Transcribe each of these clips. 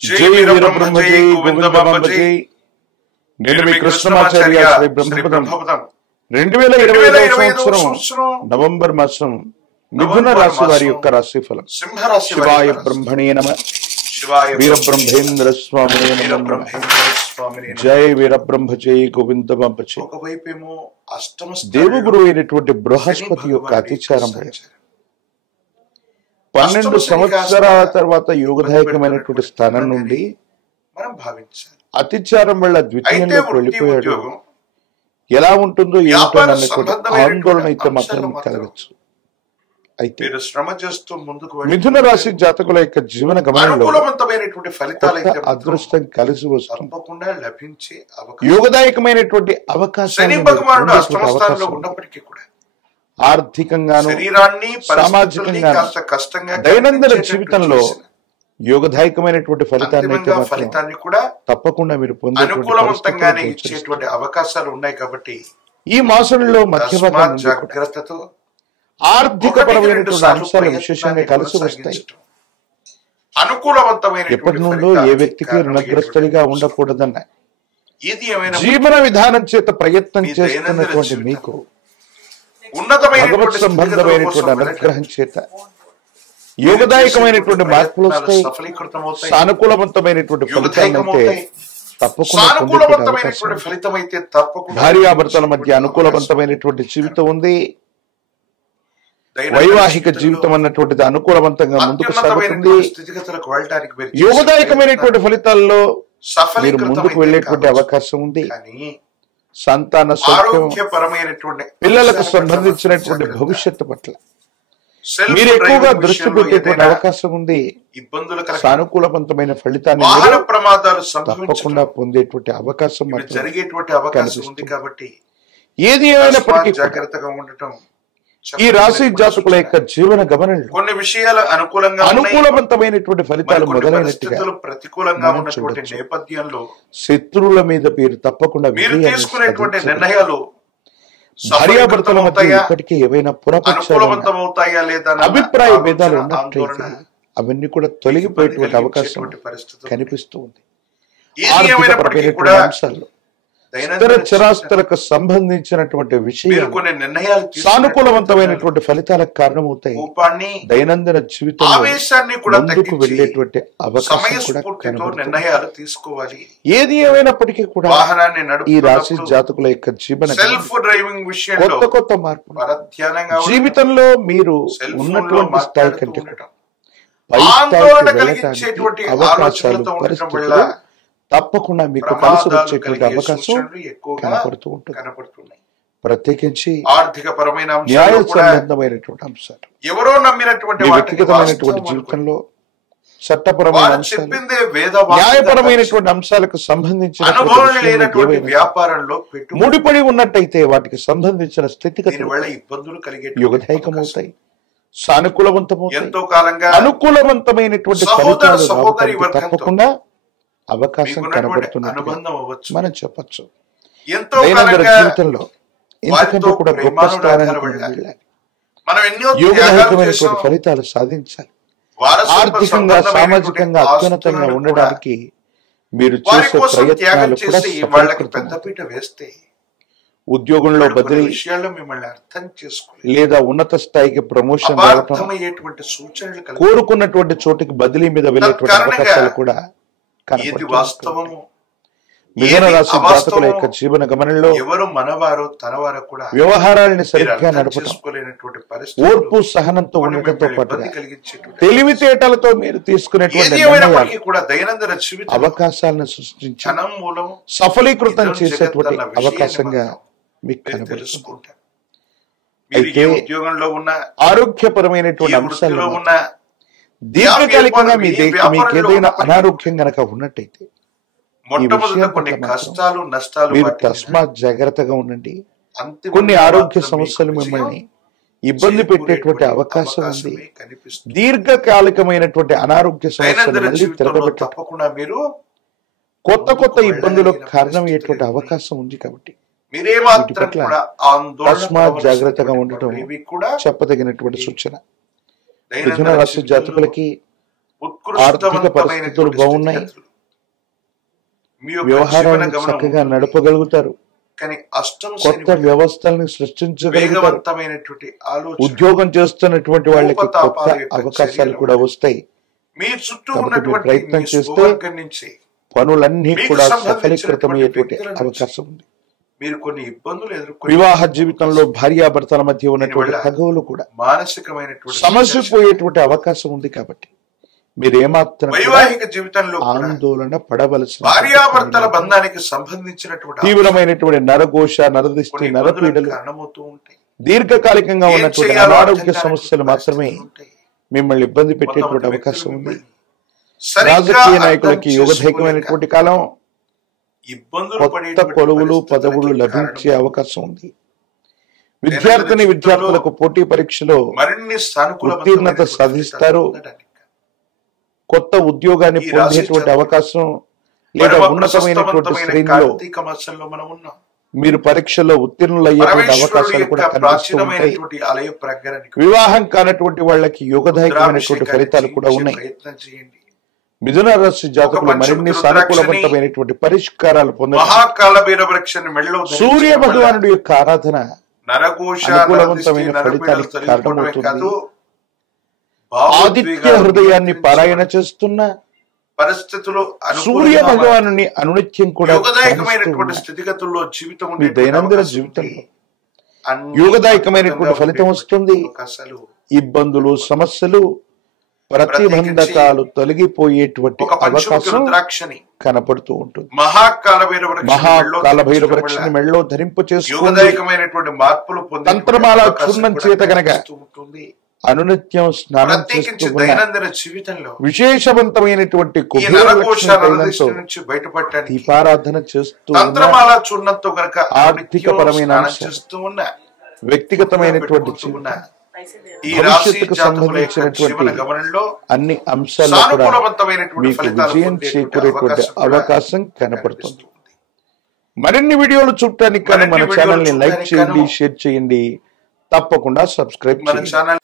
జై వీరబ్రహ్మ జై గోవిందమాంబ జై. నేను మీ కృష్ణమాచార్య శ్రీ బ్రహ్మపదం. 2025 సంవత్సరం నవంబర్ మాసం మిథున రాశి వారి యొక్క రాశిఫలం. శివాయ బ్రహ్మణే నమః. వీరబ్రహ్మేంద్ర స్వామినే నమః. జై వీరబ్రహ్మ జై గోవిందమాంబ జై. ఒకవైపేమో అష్టమ దేవగురు అయినటువంటి బృహస్పతి యొక్క అతిచారం 12 సంవత్సరాల తర్వాత యోగదాయకమైనటువంటి స్థానం నుండి మనం భావించాలి. అతిచారం వల్ల ద్వితీయంలోకి వెళ్ళిపోయాడు. ఎలా ఉంటుందో ఏమిటో ఆందోళన అయితే మాత్రం కలగచ్చు. అయితే శ్రమ చేస్తూ ముందుకు మిథున రాశి జాతకుల యొక్క జీవన గమనంలో అనుకూలవంతమైన ఫలితాలు అయితే అదృష్టం కలిసి వస్తుంది. తప్పకుండా లభించే యోగదాయకమైనటువంటి అవకాశాలు ఉన్నప్పటికీ కూడా ఆర్థికంగాను శరీరాన్ని సామాజికంగాను దైనందిన జీవితంలో యోగదాయకమైనటువంటి ఫలితాన్ని కూడా తప్పకుండా మీరు పొందే అనుకూలవంతంగానే ఇచ్చేటువంటి అవకాశాలు ఉన్నాయి. కాబట్టి ఈ మాసంలో మధ్యభాగం జాగ్రత్తతో ఆర్థిక పరమైనటువంటి అంశాలు విశేషంగా కలిసి వస్తాయి. అనుకూలవంతమైన ఎప్పటి నుండో ఏ వ్యక్తికి రుణగ్రస్తుడిగా ఉండకూడదన్న జీవన విధానం చేత ప్రయత్నం చేస్తున్నటువంటి మీకు భగవత్ సంబంధమైనటువంటి అనుగ్రహం చేత యోగదాయకమైనటువంటి మార్పులు వస్తాయి. సానుకూలవంతమైనటువంటి ఫలితాలైతే తప్పకుండా భార్యాభర్తల మధ్య అనుకూలవంతమైనటువంటి జీవితం ఉంది. వైవాహిక జీవితం అన్నటువంటిది అనుకూలవంతంగా ముందుకు సాగుతుంది. యోగదాయకమైనటువంటి ఫలితాల్లో మీరు ముందుకు వెళ్ళేటువంటి అవకాశం ఉంది. సంతాన సౌఖ్యం, పిల్లలకు సంబంధించినటువంటి భవిష్యత్తు పట్ల మీరు ఎక్కువగా దృష్టి పెట్టేటువంటి అవకాశం ఉంది. సానుకూలవంతమైన ఫలితాన్ని తప్పకుండా పొందేటువంటి అవకాశం జరిగేటువంటి అవకాశం ఉంది. కాబట్టి ఏది ఏమైనప్పటికీ జాగ్రత్తగా ఉండటం ఈ రాశి జాతకుల యొక్క జీవన గమనంలో కొన్ని విషయాలు అనుకూలవంతమైనటువంటి ఫలితాలు మొదలైనట్టుగా ప్రతికూలంగా ఉన్నటువంటి నేపథ్యంలో శత్రువుల మీద మీరు తప్పకుండా మీరు తీసుకునేటువంటి నిర్ణయాలు భార్యాభర్తల మధ్య ఇప్పటికీ ఏవైనా పునఃపక్షాలు అభిప్రాయ భేదాలు ఉన్నట్లయితే అవన్నీ కూడా తొలగిపోయేటువంటి అవకాశం కనిపిస్తూ ఉంది. ఆర్థికపరమైనటువంటి అంశాల్లో స్థిర చరాస్తులకు సంబంధించినటువంటి విషయాలు సానుకూలవంతమైనటువంటి ఫలితాలకు కారణమవుతాయి. దైనందిన జీవితంలో ముందుకు వెళ్ళేటువంటి అవకాశం కూడా నిర్ణయాలు తీసుకోవాలి. ఏది ఏమైనప్పటికీ కూడా ఈ రాశి జాతకుల యొక్క జీవన కొత్త కొత్త మార్పు జీవితంలో మీరు ఉన్నటువంటి స్థాయి కంటే పై స్థాయికి వెళ్ళడానికి అవకాశాలు, పరిస్థితులు తప్పకుండా మీకు కలిసి వచ్చేటువంటి అవకాశం కనపడుతూ ఉంటుంది. ప్రత్యేకించి ఆర్థిక పరమైన న్యాయ సంబంధమైనటువంటి అంశాలు, ఎవరో నమ్మినటువంటి వ్యక్తిగతమైనటువంటి జీవితంలో చట్టపరమైన అంశాలు, న్యాయపరమైనటువంటి అంశాలకు సంబంధించిన వ్యాపారంలో ముడిపడి ఉన్నట్టయితే వాటికి సంబంధించిన స్థితిగతులు ఇబ్బందులు కలిగే యోగదాయకమవుతాయి, సానుకూలవంతమవుతాయి. ఎంతో కాలంగా అనుకూలవంతమైనటువంటి ఫలితాలు తప్పకుండా అవకాశం కనబడుతున్నట్టు మనం చెప్పచ్చు. దైనందిన జీవితంలో ఇంతకంటే కూడా గొప్ప స్థానానికి వెళ్ళాలి. యోగదాయకమైనటువంటి ఫలితాలు సాధించాలి. ఆర్థికంగా, సామాజికంగా అత్యున్నతంగా ఉండడానికి మీరు చేసే ప్రయత్నాలు కూడా పెద్దపీట వేస్తే ఉద్యోగంలో బదిలీ లేదా ఉన్నత స్థాయికి ప్రమోషన్ రావటం, కోరుకున్నటువంటి చోటికి బదిలీ మీద వెళ్ళేటువంటి అవకాశాలు కూడా వాస్తవము. మిథున రాశి జాతకుల యొక్క జీవన గమనంలో ఎవరు మనవారో తనవారో కూడా వ్యవహారాన్ని సరిగ్గా నడపడం, ఓర్పు సహనంతో ఉండటంతో పాటు తెలివితేటలతో మీరు తీసుకునేటువంటి అవకాశాలను సృష్టించి సఫలీకృతం చేసేటువంటి అవకాశంగా మీకు కనబడుతుంది. అయితే ఆరోగ్యపరమైనటువంటి అంశాల్లో దీర్ఘకాలికంగా మీకు ఏదైనా అనారోగ్యం గనక ఉన్నట్టయితే మీరు తస్మాత్ జాగ్రత్తగా ఉండండి. కొన్ని ఆరోగ్య సమస్యలు మిమ్మల్ని ఇబ్బంది పెట్టేటువంటి అవకాశం ఉంది. దీర్ఘకాలికమైనటువంటి అనారోగ్య సమస్యలు మళ్ళీ తిరగబెట్టకుండా మీరు కొత్త కొత్త ఇబ్బందులకు కారణమయ్యేటువంటి అవకాశం ఉంది. కాబట్టి తస్మాత్ జాగ్రత్తగా ఉండటం చెప్పదగినటువంటి సూచన. మిథున రాశి జాతకులకి ఆర్థిక పరిస్థితులు బాగున్నాయి, వ్యవహారాలను చక్కగా నడపగలుగుతారు, కానీ కొత్త వ్యవస్థల్ని సృష్టించగలుగుతారు, ఉద్యోగం చేస్తున్నటువంటి వాళ్ళకి కొత్త అవకాశాలు కూడా వస్తాయి. కాబట్టి ప్రయత్నం చేస్తే పనులన్నీ కూడా సఫలీకృతమయ్యేటువంటి అవకాశం ఉంది. మీరు కొన్ని ఇబ్బందులు వివాహ జీవితంలో భార్యాభర్తల మధ్య ఉన్నటువంటి తగవులు కూడా మానసికమైనటువంటి సమస్య పోయేటువంటి అవకాశం ఉంది. కాబట్టి మీరు ఏమాత్రం వైవాహిక జీవితంలో ఆందోళన పడవలసిన భార్యాభర్తల బంధానికి సంబంధించినటువంటి తీవ్రమైనటువంటి నరఘోష, నరదిష్టి, నరపీడలు, కారణమవుతూ ఉంటాయి. దీర్ఘకాలికంగా ఉన్నటువంటి అనారోగ్య సమస్యలు మాత్రమే మిమ్మల్ని ఇబ్బంది పెట్టేటువంటి అవకాశం ఉంది. రాజకీయ నాయకులకి యుగధైకమైనటువంటి కాలం, కొత్త కొలువులు పదవులు లభించే అవకాశం ఉంది. విద్యార్థులకు పోటీ పరీక్షలో ఉత్తీర్ణత సాధిస్తారు. కొత్త ఉద్యోగాన్ని పొందేటువంటి అవకాశం లేదా ఉన్నతమైనటువంటి శ్రేణిలో మీరు పరీక్షల్లో ఉత్తీర్ణులయ్యేటువంటి అవకాశాలు కూడా కనిపిస్తూ ఉంటాయి. వివాహం కానటువంటి వాళ్ళకి యోగదాయకమైనటువంటి ఫలితాలు కూడా ఉన్నాయి. మిథున రాశి జాతకులు మరిన్ని సానుకూలవంతమైనటువంటి పరిష్కారాలు పొందారు. సూర్య భగవానుడి యొక్క ఆరాధన అనుకూలవంతమైన ఫలితాలకు కారణమవుతుంది. ఆదిత్య హృదయాన్ని పారాయణ చేస్తున్న పరిస్థితులు సూర్య భగవాను అనునిత్యం కూడా స్థితిగతుల్లో జీవితం మీ దైనందిన జీవితంలో యోగదాయకమైనటువంటి ఫలితం వస్తుంది. ఇబ్బందులు, సమస్యలు, ప్రతిబంధకాలు తొలగిపోయేటువంటి అవకాశం కనపడుతూ ఉంటుంది. మహాకాల భైరవ వృక్షాన్ని మెళ్ళలో ధరింపు చేసుకుని తంత్రమాల చూర్ణం చేత గనక అనునిత్యం స్నానం చేస్తూ విశేషవంతమైనటువంటి దీపారాధన చేస్తూ ఆర్థిక పరమైన వ్యక్తిగతమైనటువంటి భవిష్యత్తుకు సంబంధించినటువంటి అన్ని అంశాల్లో కూడా మీకు విజయం చేకూరేటువంటి అవకాశం కనపడుతుంది. మరిన్ని వీడియోలు చూడటానికి కానీ మన ఛానల్ ని లైక్ చేయండి, షేర్ చేయండి, తప్పకుండా సబ్స్క్రైబ్ చేయండి.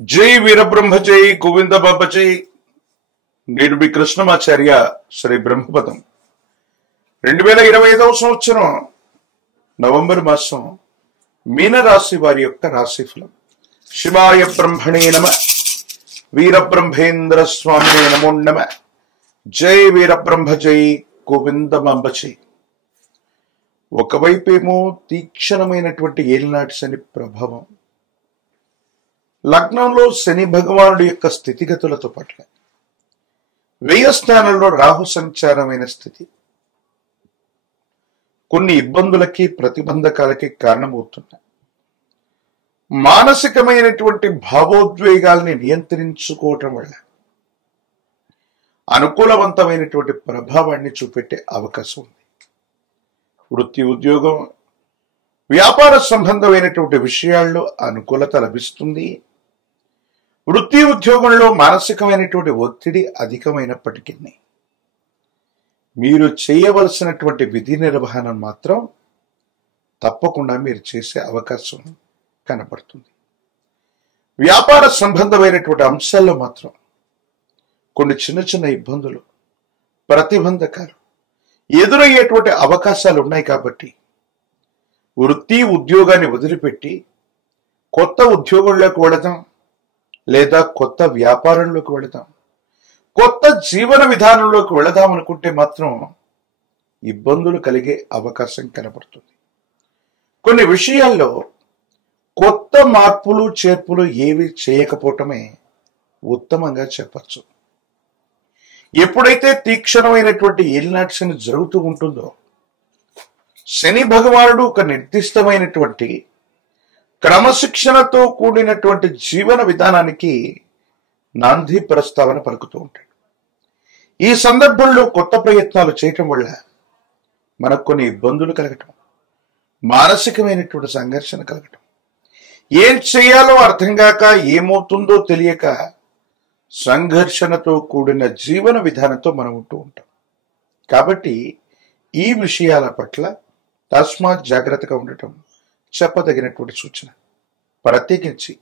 జై వీరబ్రహ్మ జై, గోవింద బాబా జై. నేడు మీ కృష్ణమాచార్య శ్రీ బ్రహ్మపదం 2025వ సంవత్సరం నవంబర్ మాసం మీనరాశి వారి యొక్క రాశిఫలం. శివాయ బ్రహ్మణే నమ, వీరబ్రహ్మేంద్ర స్వామినే నమో నమ. జై వీరబ్రహ్మ జై, గోవింద బాబ జై. ఒకవైపేమో తీక్షణమైనటువంటి ఏలినాటి శని ప్రభావం, లగ్నంలో శని భగవానుడి యొక్క స్థితిగతులతో పట్ల వ్యయ స్థానంలో రాహు సంచారమైన స్థితి కొన్ని ఇబ్బందులకి, ప్రతిబంధకాలకి కారణమవుతున్నాయి. మానసికమైనటువంటి భావోద్వేగాల్ని నియంత్రించుకోవటం వల్ల అనుకూలవంతమైనటువంటి ప్రభావాన్ని చూపెట్టే అవకాశం ఉంది. వృత్తి, ఉద్యోగం, వ్యాపార సంబంధమైనటువంటి విషయాల్లో అనుకూలత లభిస్తుంది. వృత్తి, ఉద్యోగంలో మానసికమైనటువంటి ఒత్తిడి అధికమైనప్పటికీ మీరు చేయవలసినటువంటి విధి నిర్వహణ మాత్రం తప్పకుండా మీరు చేసే అవకాశం కనపడుతుంది. వ్యాపార సంబంధమైనటువంటి అంశాల్లో మాత్రం కొన్ని చిన్న చిన్న ఇబ్బందులు, ప్రతిబంధకాలు ఎదురయ్యేటువంటి అవకాశాలు ఉన్నాయి. కాబట్టి వృత్తి, ఉద్యోగాన్ని వదిలిపెట్టి కొత్త ఉద్యోగంలోకి వెళదాం, లేదా కొత్త వ్యాపారంలోకి వెళదాం, కొత్త జీవన విధానంలోకి వెళదాం అనుకుంటే మాత్రం ఇబ్బందులు కలిగే అవకాశం కనబడుతుంది. కొన్ని విషయాల్లో కొత్త మార్పులు, చేర్పులు ఏవి చేయకపోవటమే ఉత్తమంగా చెప్పచ్చు. ఎప్పుడైతే తీక్షణమైనటువంటి ఏలినాటి శని జరుగుతూ ఉంటుందో, శని భగవానుడు ఒక నిర్దిష్టమైనటువంటి క్రమశిక్షణతో కూడినటువంటి జీవన విధానానికి నాంది ప్రస్తావన పలుకుతూ ఉంటాడు. ఈ సందర్భంలో కొత్త ప్రయత్నాలు చేయటం వల్ల మనకు కొన్ని ఇబ్బందులు కలగటం, మానసికమైనటువంటి సంఘర్షణ కలగటం, ఏం చేయాలో అర్థం కాక, ఏమవుతుందో తెలియక సంఘర్షణతో కూడిన జీవన విధానంతో మనం ఉంటూ ఉంటాం. కాబట్టి ఈ విషయాల పట్ల తస్మాత్ జాగ్రత్తగా ఉండటం చెప్పదగినటువంటి సూచన. ప్రత్యేకించి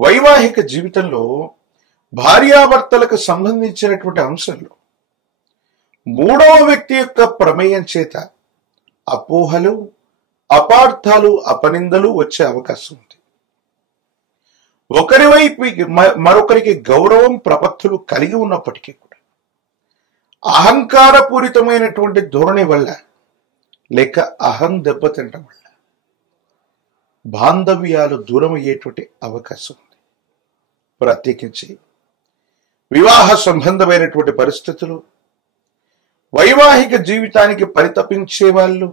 వైవాహిక జీవితంలో భార్యాభర్తలకు సంబంధించినటువంటి అంశంలో మూడవ వ్యక్తి యొక్క ప్రమేయం చేత అపోహలు, అపార్థాలు, అపనిందలు వచ్చే అవకాశం ఉంది. ఒకరి వైపు మరొకరికి గౌరవం, ప్రపత్తులు కలిగి ఉన్నప్పటికీ కూడా అహంకారపూరితమైనటువంటి ధోరణి వల్ల లేక అహం దెబ్బతింటం వల్ల బాంధవ్యాలు దూరం అయ్యేటువంటి అవకాశం ఉంది. ప్రత్యేకించి వివాహ సంబంధమైనటువంటి పరిస్థితులు, వైవాహిక జీవితానికి పరితపించే వాళ్ళు,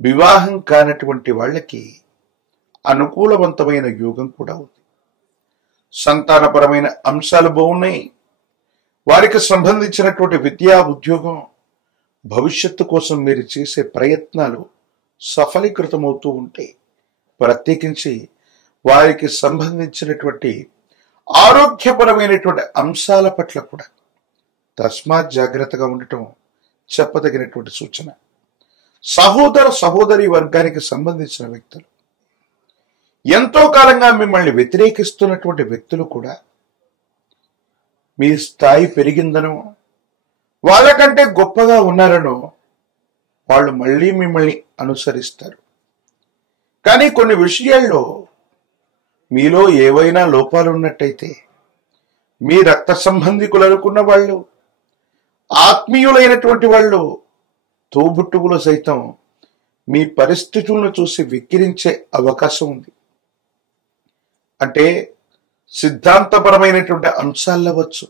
వివాహం కానటువంటి వాళ్ళకి అనుకూలవంతమైన యోగం కూడా ఉంది. సంతానపరమైన అంశాలు బాగున్నాయి. వారికి సంబంధించినటువంటి విద్యా, ఉద్యోగం, భవిష్యత్తు కోసం మీరు చేసే ప్రయత్నాలు సఫలీకృతమవుతూ ఉంటాయి. ప్రత్యేకించి వారికి సంబంధించినటువంటి ఆరోగ్యపరమైనటువంటి అంశాల పట్ల కూడా తస్మాత్ జాగ్రత్తగా ఉండటం చెప్పదగినటువంటి సూచన. సహోదర సహోదరి వర్గానికి సంబంధించిన వ్యక్తులు, ఎంతో కాలంగా మిమ్మల్ని వ్యతిరేకిస్తున్నటువంటి వ్యక్తులు కూడా మీ స్థాయి పెరిగిందనో, వాళ్ళకంటే గొప్పగా ఉన్నారనో వాళ్ళు మళ్ళీ మిమ్మల్ని అనుసరిస్తారు. కానీ కొన్ని విషయాల్లో మీలో ఏవైనా లోపాలు ఉన్నట్టయితే మీ రక్త సంబంధికులు అనుకున్న వాళ్ళు, ఆత్మీయులైనటువంటి వాళ్ళు, తోబుట్టువులు సైతం మీ పరిస్థితులను చూసి విక్కిరించే అవకాశం ఉంది. అంటే సిద్ధాంతపరమైనటువంటి అంశాలు అవ్వచ్చు,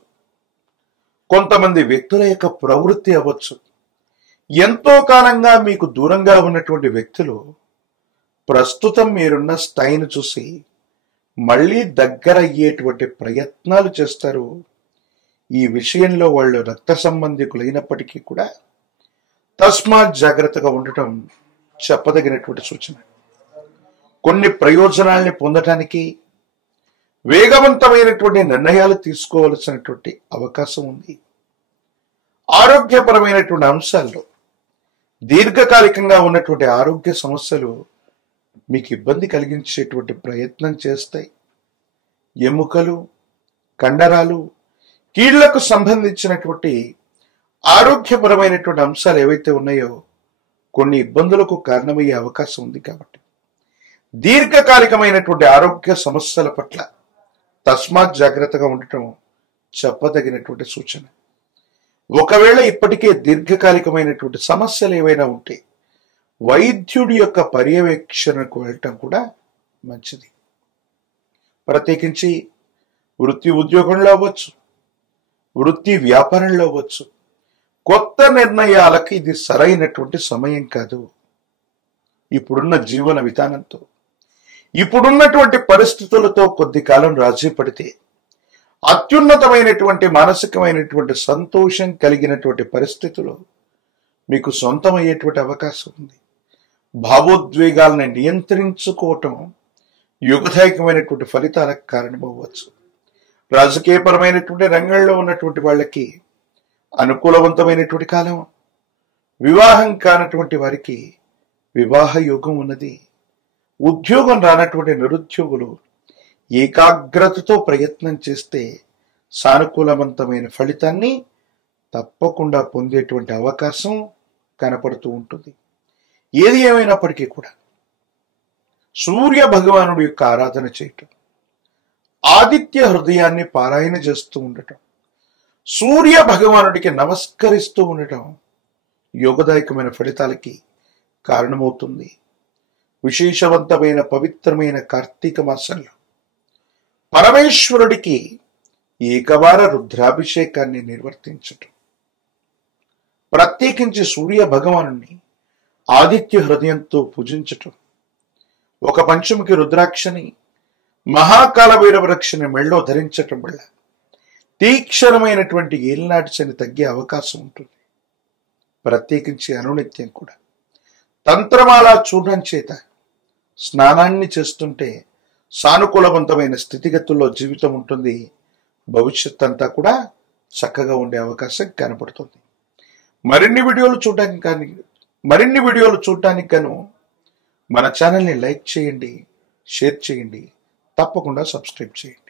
కొంతమంది వ్యక్తుల యొక్క ప్రవృత్తి అవ్వచ్చు. ఎంతో కాలంగా మీకు దూరంగా ఉన్నటువంటి వ్యక్తులు ప్రస్తుతం మీరున్న స్థాయిని చూసి మళ్ళీ దగ్గర అయ్యేటువంటి ప్రయత్నాలు చేస్తారు. ఈ విషయంలో వాళ్ళు రక్త సంబంధికులైనప్పటికీ కూడా తస్మాత్ జాగ్రత్తగా ఉండటం చెప్పదగినటువంటి సూచన. కొన్ని ప్రయోజనాల్ని పొందటానికి వేగవంతమైనటువంటి నిర్ణయాలు తీసుకోవాల్సినటువంటి అవకాశం ఉంది. ఆరోగ్యపరమైనటువంటి అంశాల్లో దీర్ఘకాలికంగా ఉన్నటువంటి ఆరోగ్య సమస్యలు మీకు ఇబ్బంది కలిగించేటువంటి ప్రయత్నం చేస్తాయి. ఎముకలు, కండరాలు, కీళ్లకు సంబంధించినటువంటి ఆరోగ్యపరమైనటువంటి అంశాలు ఏవైతే ఉన్నాయో కొన్ని ఇబ్బందులకు కారణమయ్యే అవకాశం ఉంది. కాబట్టి దీర్ఘకాలికమైనటువంటి ఆరోగ్య సమస్యల పట్ల తస్మాత్ జాగ్రత్తగా ఉండటం చెప్పదగినటువంటి సూచన. ఒకవేళ ఇప్పటికే దీర్ఘకాలికమైనటువంటి సమస్యలు ఏవైనా ఉంటే వైద్యుడి యొక్క పర్యవేక్షణకు వెళ్ళటం కూడా మంచిది. ప్రత్యేకించి వృత్తి ఉద్యోగంలో అవ్వచ్చు, వృత్తి వ్యాపారంలో అవ్వచ్చు, కొత్త నిర్ణయాలకు ఇది సరైనటువంటి సమయం కాదు. ఇప్పుడున్న జీవన విధానంతో, ఇప్పుడున్నటువంటి పరిస్థితులతో కొద్ది కాలం రాజీ పడితే అత్యున్నతమైనటువంటి మానసికమైనటువంటి సంతోషం కలిగినటువంటి పరిస్థితులు మీకు సొంతమయ్యేటువంటి అవకాశం ఉంది. భావోద్వేగాలను నియంత్రించుకోవటం యుగదాయకమైనటువంటి ఫలితాలకు కారణమవ్వచ్చు. రాజకీయపరమైనటువంటి రంగంలో ఉన్నటువంటి వాళ్ళకి అనుకూలవంతమైనటువంటి కాలం. వివాహం కానటువంటి వారికి వివాహ యోగం ఉన్నది. ఉద్యోగం రానటువంటి నిరుద్యోగులు ఏకాగ్రతతో ప్రయత్నం చేస్తే సానుకూలవంతమైన ఫలితాన్ని తప్పకుండా పొందేటువంటి అవకాశం కనపడుతూ ఉంటుంది. ఏది ఏమైనప్పటికీ కూడా సూర్య భగవానుడి యొక్క ఆరాధన చేయటం, ఆదిత్య హృదయాన్ని పారాయణ చేస్తూ ఉండటం, సూర్య భగవానుడికి నమస్కరిస్తూ ఉండటం యోగదాయకమైన ఫలితాలకి కారణమవుతుంది. విశేషవంతమైన పవిత్రమైన కార్తీక మాసంలో పరమేశ్వరుడికి ఏకవార రుద్రాభిషేకాన్ని నిర్వర్తించటం, ప్రత్యేకించి సూర్య భగవానుని ఆదిత్య హృదయంతో పూజించటం, ఒక పంచముఖి రుద్రాక్షని, మహాకాల భైరవరక్షని మెళ్ళో ధరించటం వల్ల తీక్షణమైనటువంటి ఏలినాటి శని తగ్గే అవకాశం ఉంటుంది. ప్రత్యేకించి అనునిత్యం కూడా తంత్రమాల చూడడం చేత స్నానాన్ని చేస్తుంటే సానుకూలవంతమైన స్థితిగతుల్లో జీవితం ఉంటుంది. భవిష్యత్ అంతా కూడా చక్కగా ఉండే అవకాశం కనపడుతుంది. మరిన్ని వీడియోలు చూడటానికి గాను మన ఛానల్ని లైక్ చేయండి, షేర్ చేయండి, తప్పకుండా సబ్స్క్రైబ్ చేయండి.